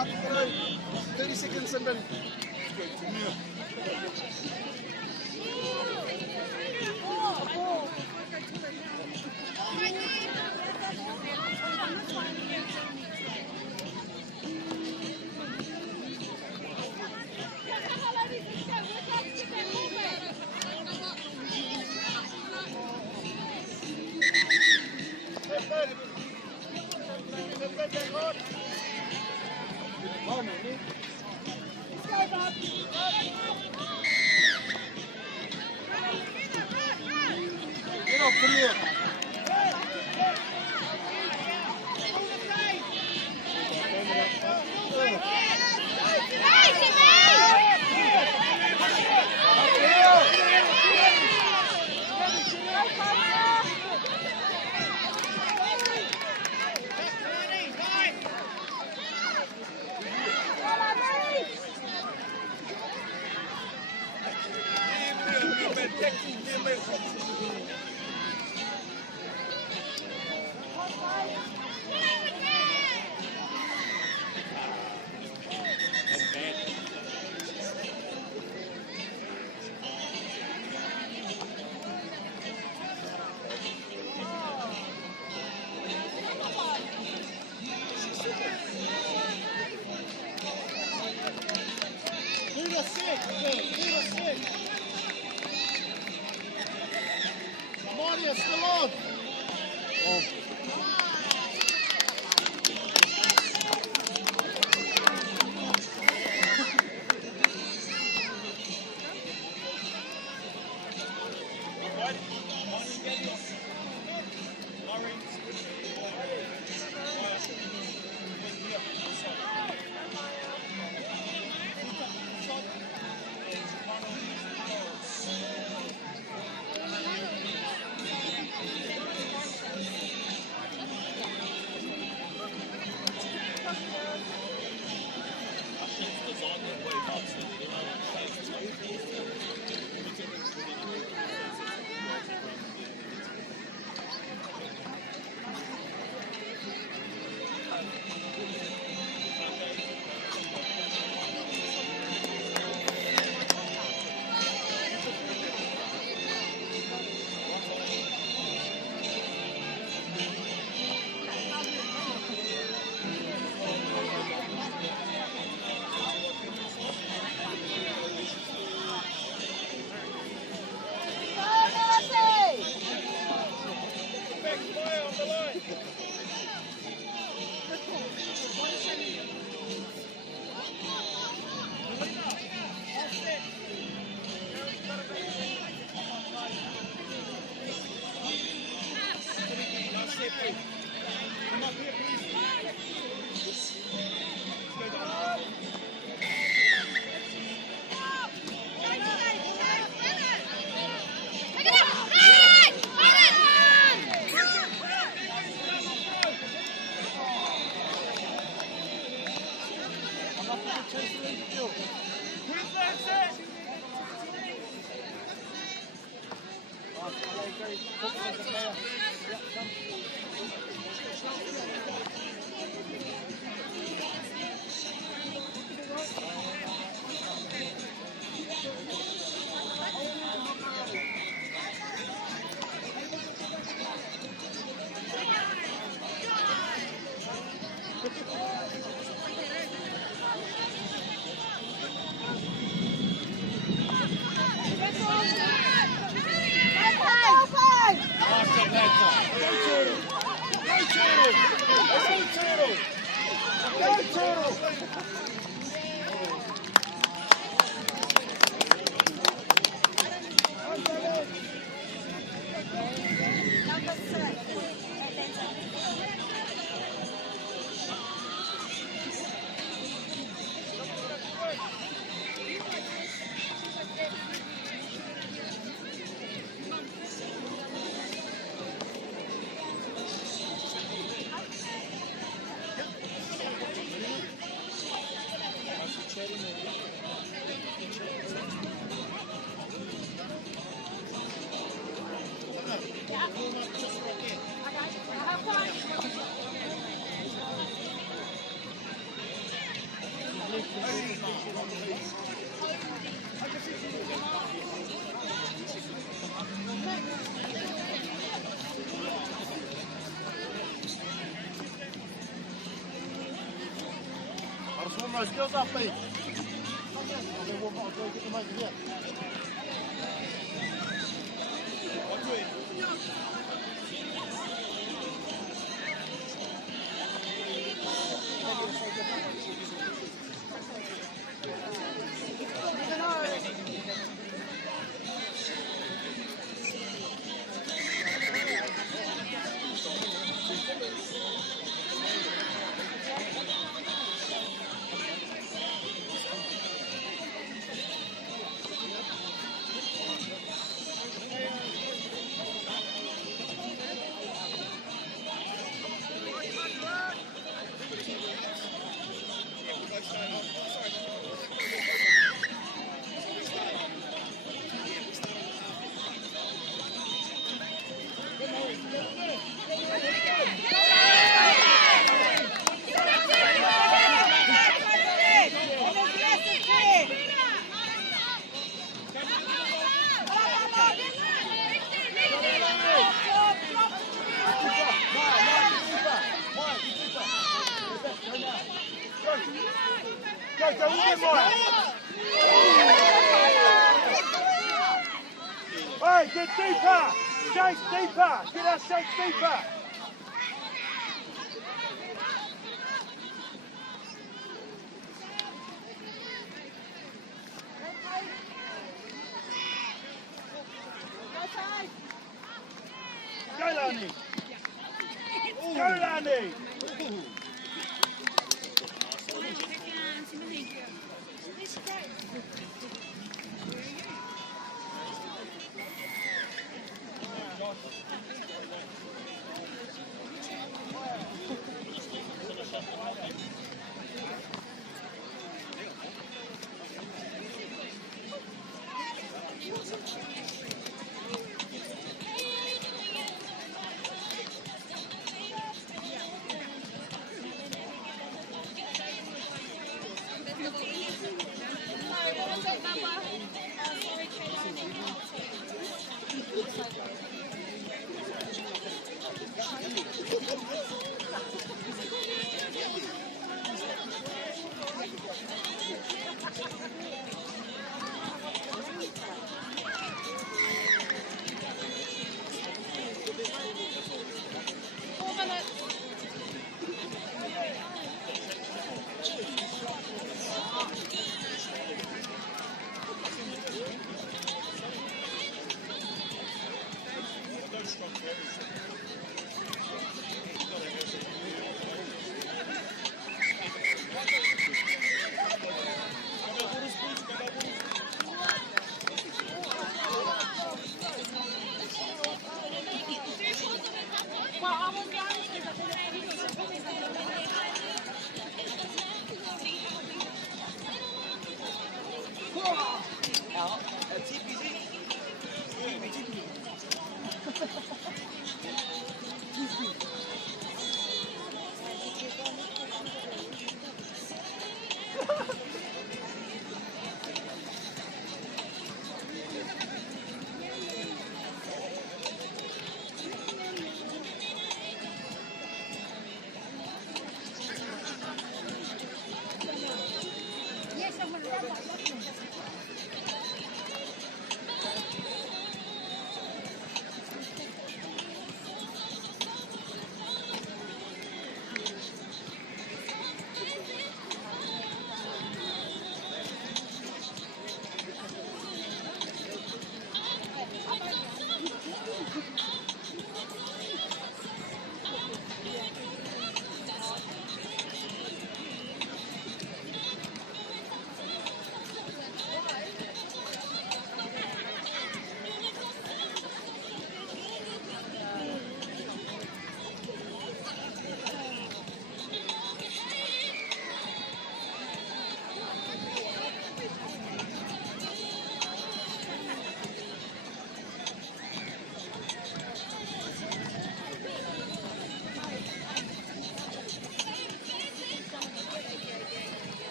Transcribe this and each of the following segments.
After 30 seconds and then. Come here. Still on. Oh. Alright, skills up, mate. Okay, walk on, go get the mic here. Hey, get deeper! Shake deeper! Get us shake deeper! Go, Lani! Go, Lani!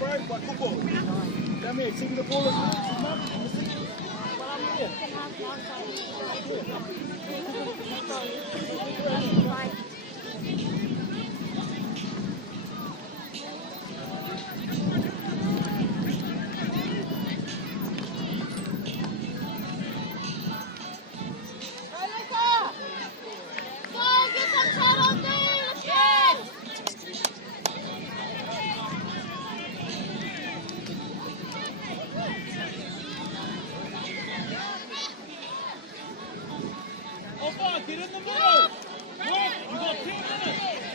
right, Brian? What football? Come here, see the ball. Get in the middle! Look, you got 10 minutes!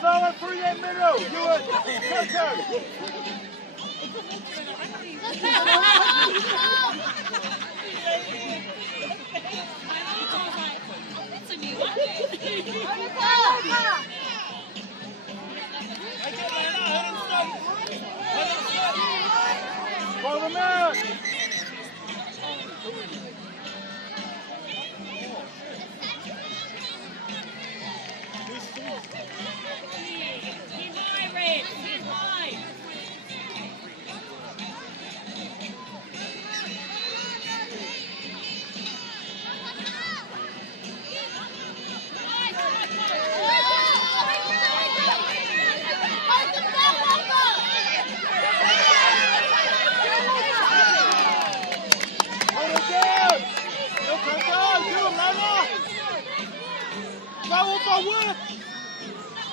Slow through that middle. Do it. Coco. Call them out.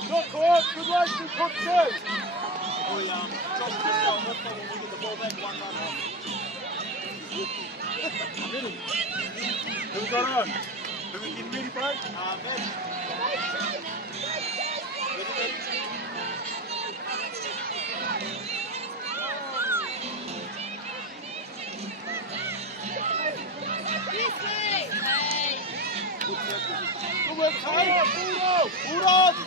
Not caught, good luck to Cook too. Who's got on? Who we getting ready, bro? Good work, Kyle. Bulldogs!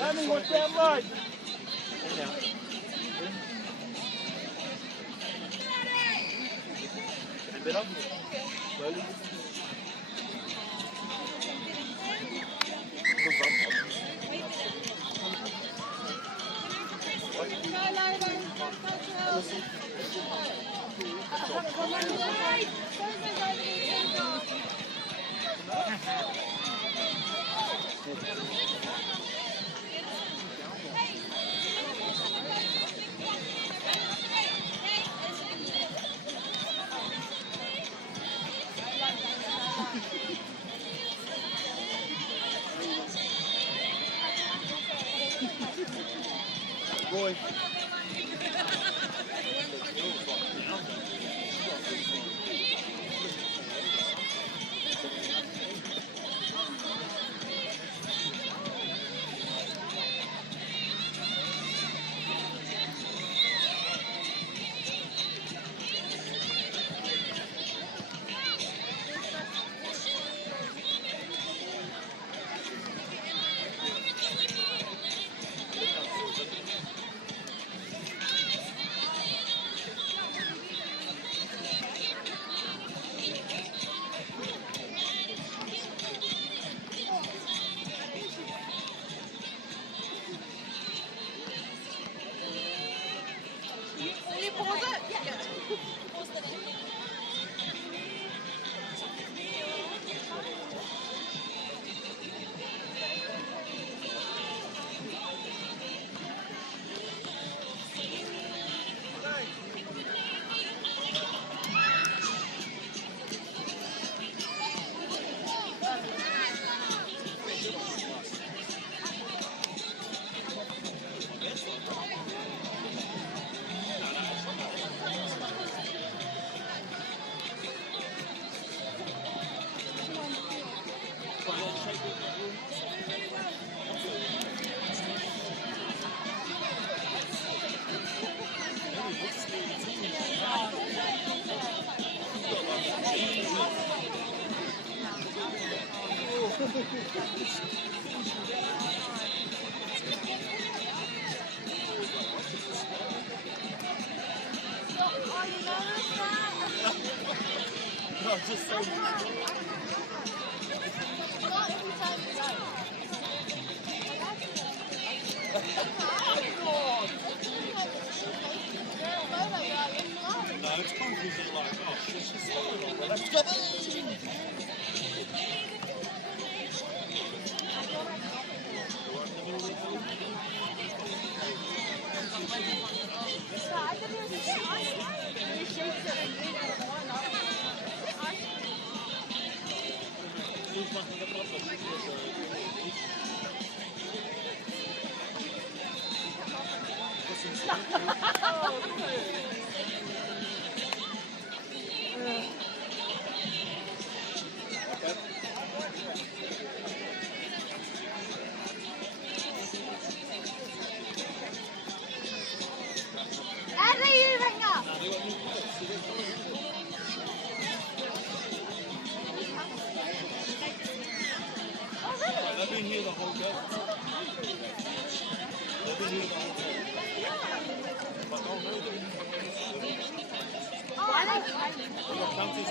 Annie, what's that like? Boy. No, just so no, it's fun because you're like, oh, she's just so let's go. They've been here the whole day. They've been here the whole day. But don't know them. Counties.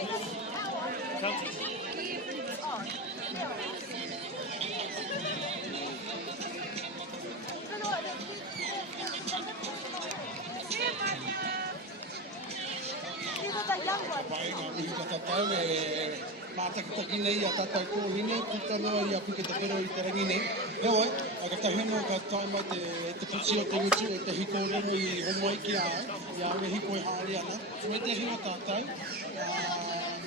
Mata que toki nei a tatai ko hine puta no ia ku ke te pero I te rangi nei. Nau ai, a ka taheno ka tai mai te pusi o te utu e te hiko reno I homo ai ki ai. Ia me hiko I haere ana. Me te hina tātai.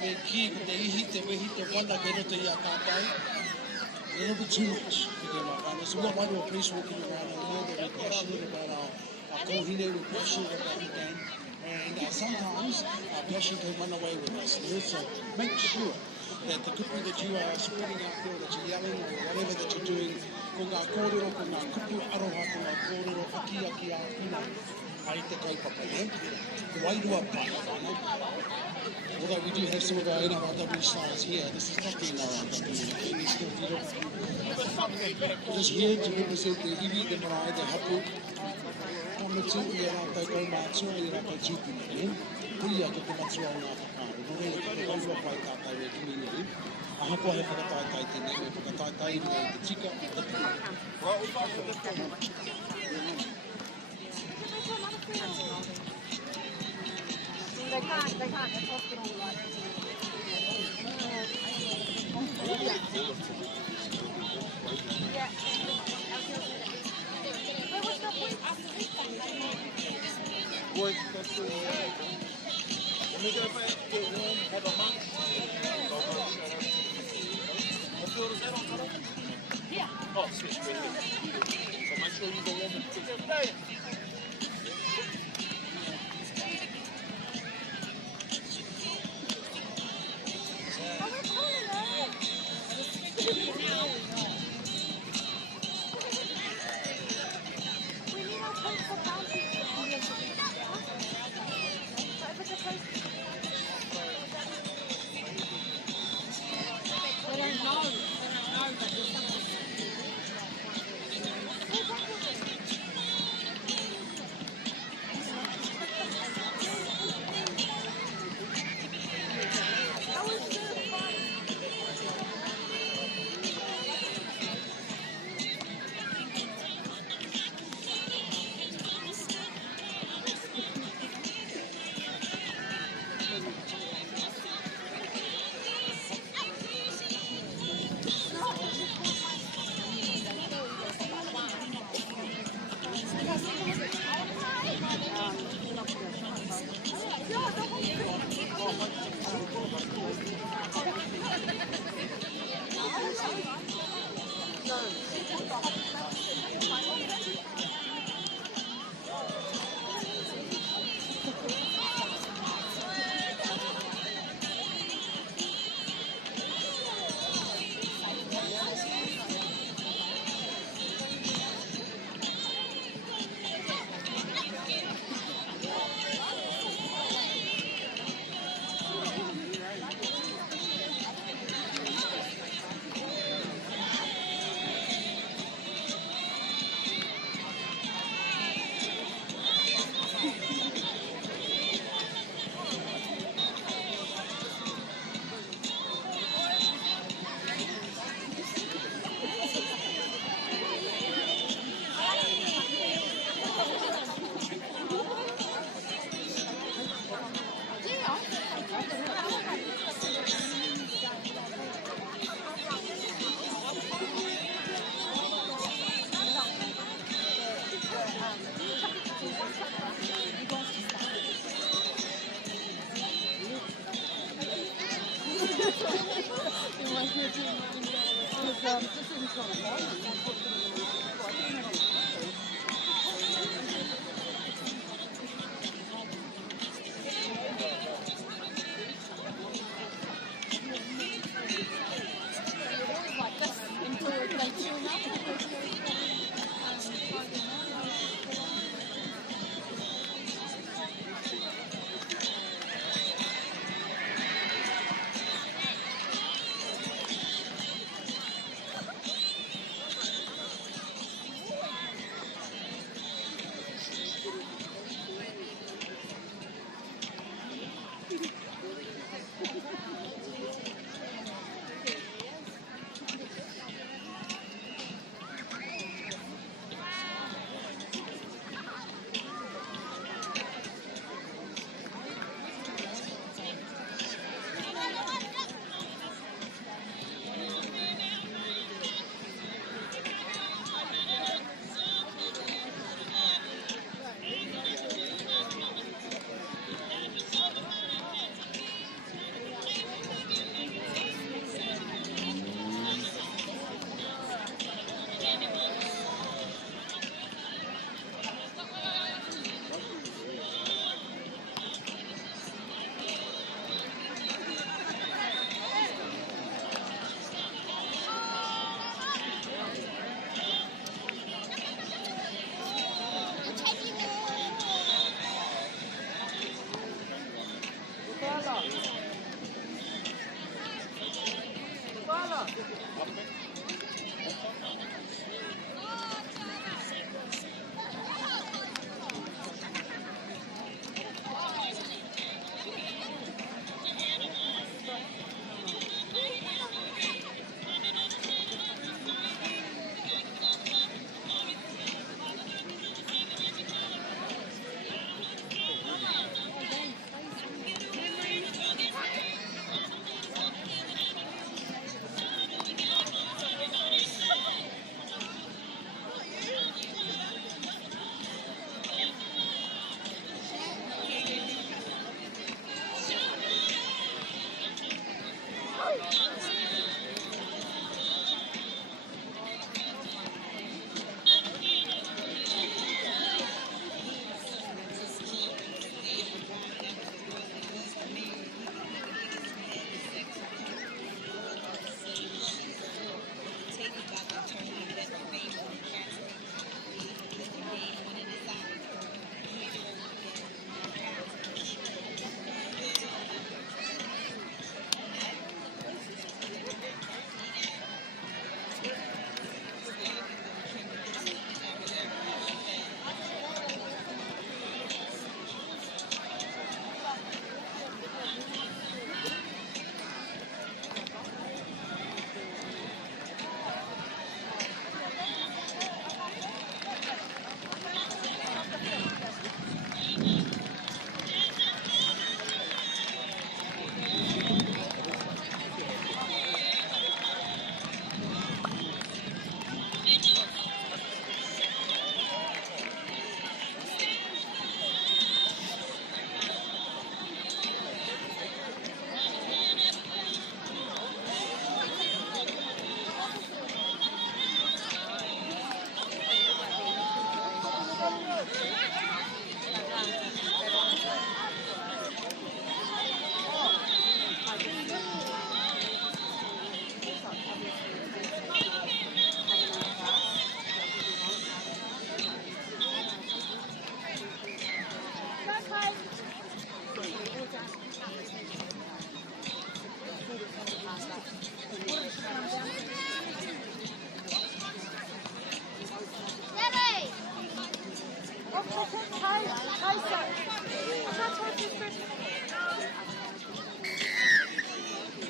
Me ki ko te ihi te wehi te wanda ke rote I a tātai. A little bit too much. So we want to appreciate walking around and know that we're passionate about our kohine, we're passionate about the game. And sometimes our passion can run away with us. And also make sure that the kupu that you are spreading out there, that you're yelling or whatever that you're doing, ko ngā kōrero, ko ngā kupu aroha, ko ngā kōrero, aki a pina, ai te kaipapa ne, wairua pāwhana. Although we do have some of our NRW stars here, this is not the NRW, it's still just here to represent the iwi, the marae, the hapu, Komatu, I rātou kau mātua, I rātou tūpuna ne, hui a te matua o ngā whakaaro, no rea te kaurua pai tātou e community, a hakoa he whakataitai te neme, whakataitai ringa i te tika, i te pū. They can't, it's hospital like. Yeah. Where was the point? Boys, that's when we go back to get warm, have a munch. What field is that on, Connor? Yeah. Oh, switch with it. So make sure you go warm and quick. Stay.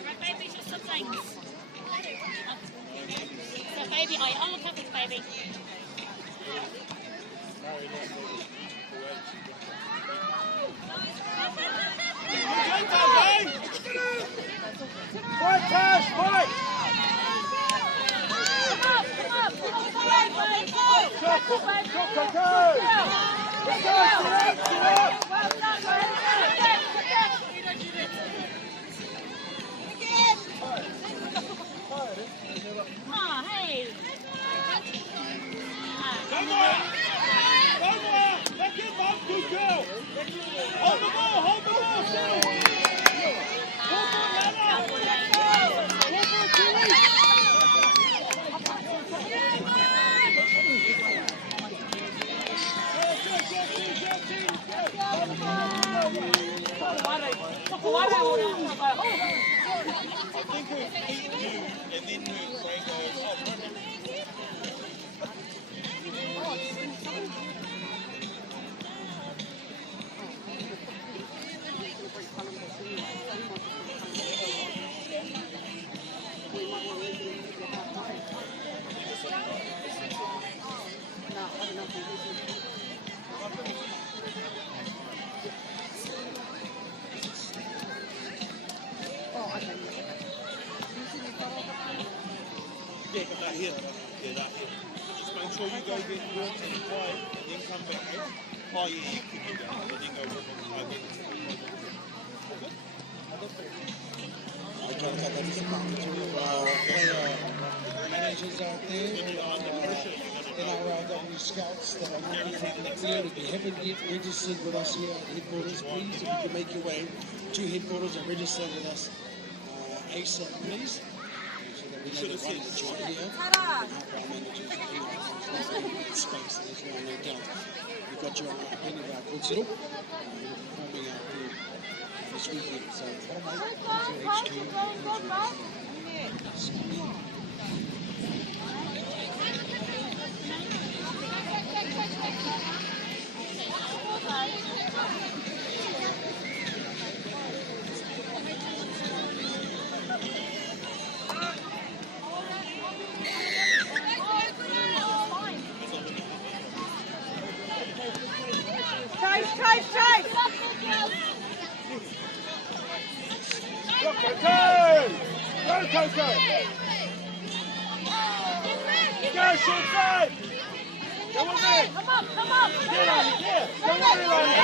Right, baby, just some things. So, baby, I am a couple, baby. Fight, Tash, fight! Choco, Choco, go! Ah, hey. Come on! Come on! Let's get back to go! Hold the ball! Hold the ball! I think of Pete move and then move where he goes, oh, perfect. Yeah, but that hit. Yeah, that hit. Just make sure you go get walked in quiet and then come back. Yeah? Oh, yeah, you can do that. And then go walk on the again. I try to cut that as a package. Managers out there, NRLW scouts that are looking out in the field. If you haven't yet registered with us here at headquarters, please, if you can make your way to headquarters and register with us ASAP, please. So that we know the one that you're here. Our managers are here. Space, there's no doubt. We've got your opinion about Kutsuru. We're performing out here this weekend. So, Chase! Coco! Go, Coco! Go, short side! Go with me! Come on! Get on it, yeah! Go with me, Lonnie!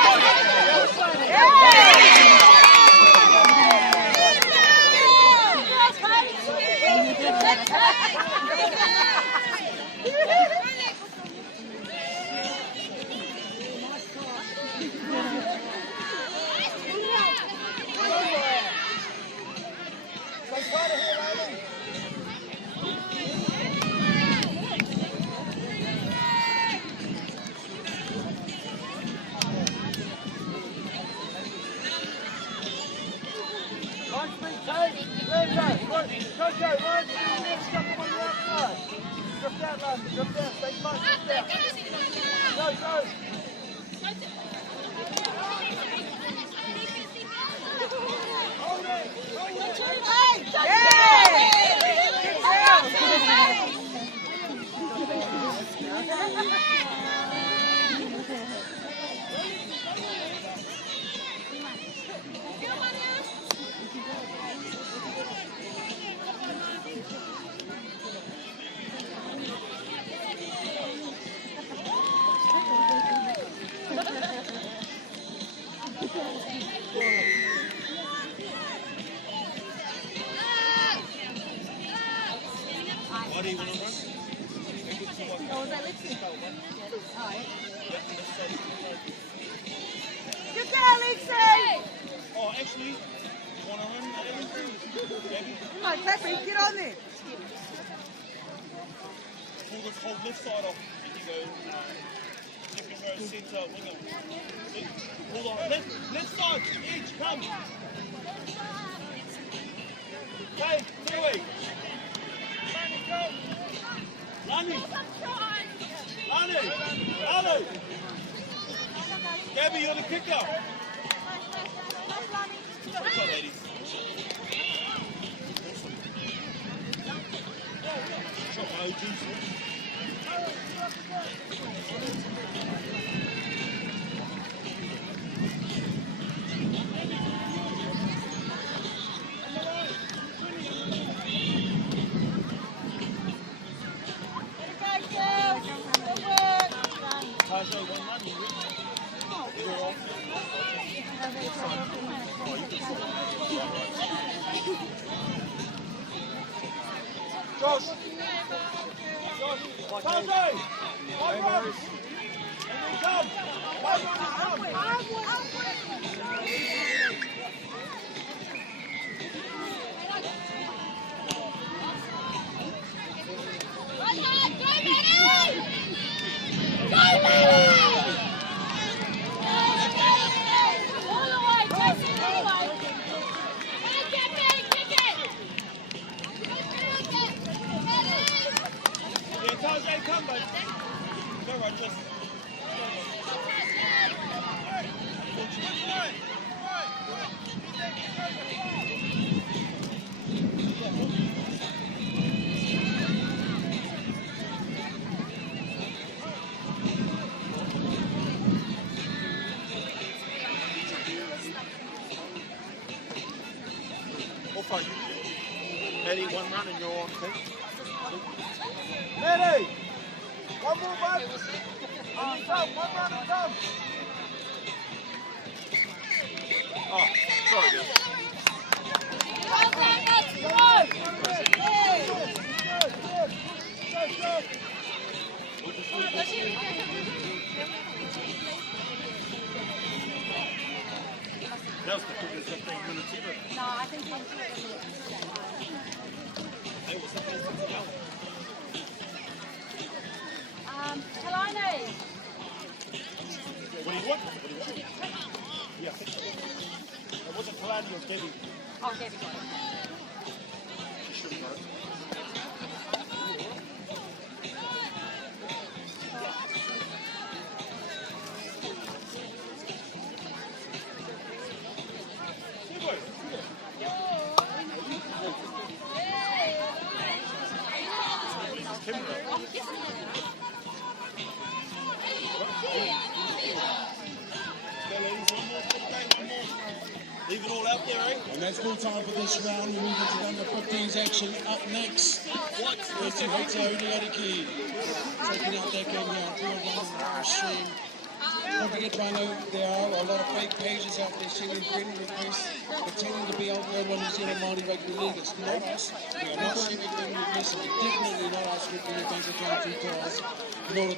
Ashley, you want to run? Debbie? Come on, Peppy, get on there. Pull this whole left side off. And you go second row centre winger. See? Pull on left side, edge, come. Okay, Kiwi. Lani. Gabby, you're the kicker. Good job, ladies. Shot my OGs. Tajo, one run, you ready? You're off. Josh! Tajo! One run! And then come! One run and come! Yeah, Tajo, come, bud. Go, Rogers. Off on you. Maddie, one run and you're on, okay? Maddie! One more bud! And come, one run and come! Oh, sorry, girl. That was the quickest thing minutes ever. No, I think he's Kalani. What do you want? Yeah. It wasn't Kalani, it was Debbie. Oh, Debbie got it. She should have got it. Leave it all out there, eh? And that's full time for this round. We move into under 15s action. Up next, it's Only taking out that game now. 3-1 stream. Don't forget, Rhino, there are a lot of fake pages out there sending friendly requests, pretending to be out there when New Zealand Māori Rugby League. It's not us. We are not sending friendly requests. We're definitely not asking for your bank account details in order